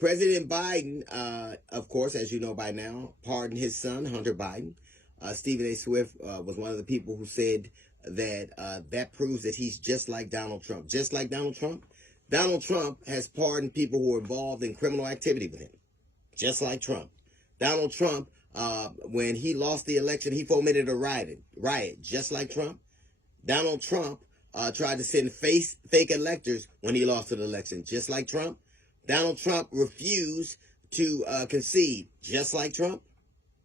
President Biden, of course, as you know by now, pardoned his son, Hunter Biden. Stephen A. Swift was one of the people who said that that proves that he's just like Donald Trump. Just like Donald Trump. Donald Trump has pardoned people who were involved in criminal activity with him. Just like Trump. Donald Trump, when he lost the election, he fomented a riot. Just like Trump. Donald Trump tried to send fake electors when he lost the election. Just like Trump. Donald Trump refused to concede, just like Trump.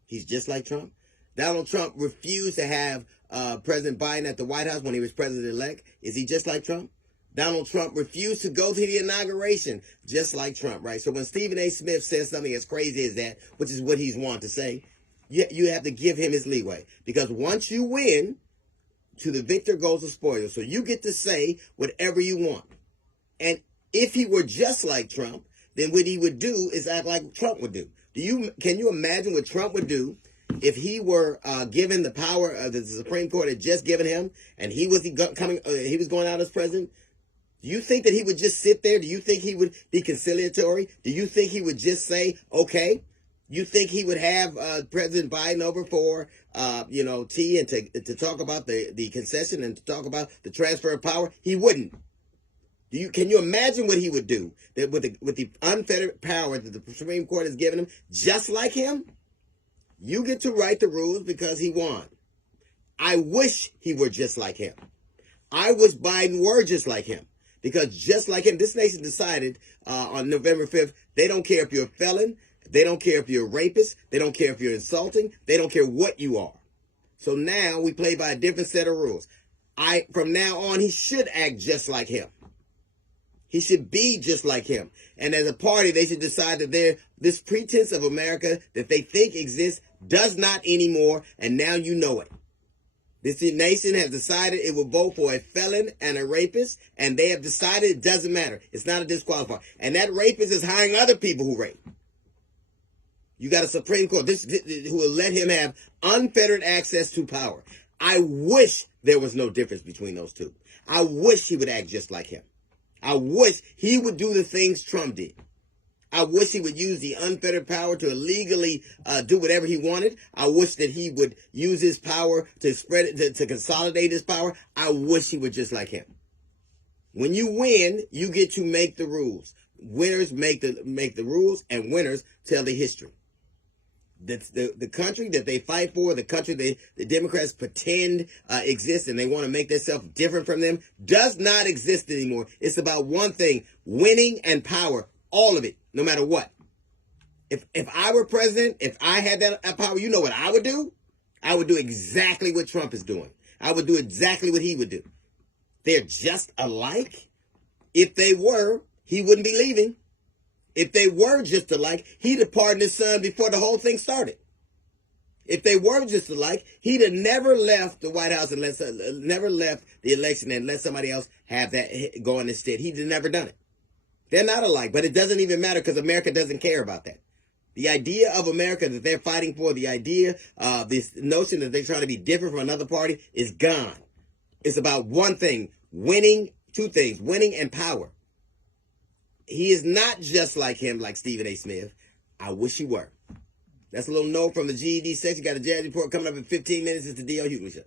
He's just like Trump. Donald Trump refused to have President Biden at the White House when he was president-elect. Is he just like Trump? Donald Trump refused to go to the inauguration, just like Trump, right? So when Stephen A. Smith says something as crazy as that, which is what he's wanting to say, you have to give him his leeway. Because once you win, to the victor goes the spoils. So you get to say whatever you want. And if he were just like Trump, then what he would do is act like Trump would do. Can you imagine what Trump would do if he were given the power of the Supreme Court had just given him, and he was going out as president? Do you think that he would just sit there? Do you think he would be conciliatory? Do you think he would just say, okay? You think he would have President Biden over for tea and to talk about the concession and to talk about the transfer of power? He wouldn't. Can you imagine what he would do that with the unfettered power that the Supreme Court has given him, just like him? You get to write the rules because he won. I wish he were just like him. I wish Biden were just like him. Because just like him, this nation decided on November 5th, they don't care if you're a felon. They don't care if you're a rapist. They don't care if you're insulting. They don't care what you are. So now we play by a different set of rules. From now on, he should act just like him. He should be just like him. And as a party, they should decide that this pretense of America that they think exists does not anymore. And now you know it. This nation has decided it will vote for a felon and a rapist. And they have decided it doesn't matter. It's not a disqualifier. And that rapist is hiring other people who rape. You got a Supreme Court who will let him have unfettered access to power. I wish there was no difference between those two. I wish he would act just like him. I wish he would do the things Trump did. I wish he would use the unfettered power to illegally do whatever he wanted. I wish that he would use his power to spread it, to consolidate his power. I wish he were just like him. When you win, you get to make the rules. Winners make the rules, and winners tell the history. The country that they fight for, the country the Democrats pretend exists and they want to make themselves different from them, does not exist anymore. It's about one thing: winning and power. All of it, no matter what. If I were president, if I had that power, you know what I would do? I would do exactly what Trump is doing. I would do exactly what he would do. They're just alike. If they were, he wouldn't be leaving. If they were just alike, he'd have pardoned his son before the whole thing started. If they were just alike, he'd have never left the White House and never left the election and let somebody else have that go on instead. He'd have never done it. They're not alike, but it doesn't even matter because America doesn't care about that. The idea of America that they're fighting for, the idea of this notion that they're trying to be different from another party is gone. It's about one thing: winning, two things, winning and power. He is not just like him, like Stephen A. Smith. I wish he were. That's a little note from the GED section. Got a jazz report coming up in 15 minutes. It's the D.L. Hughley Show.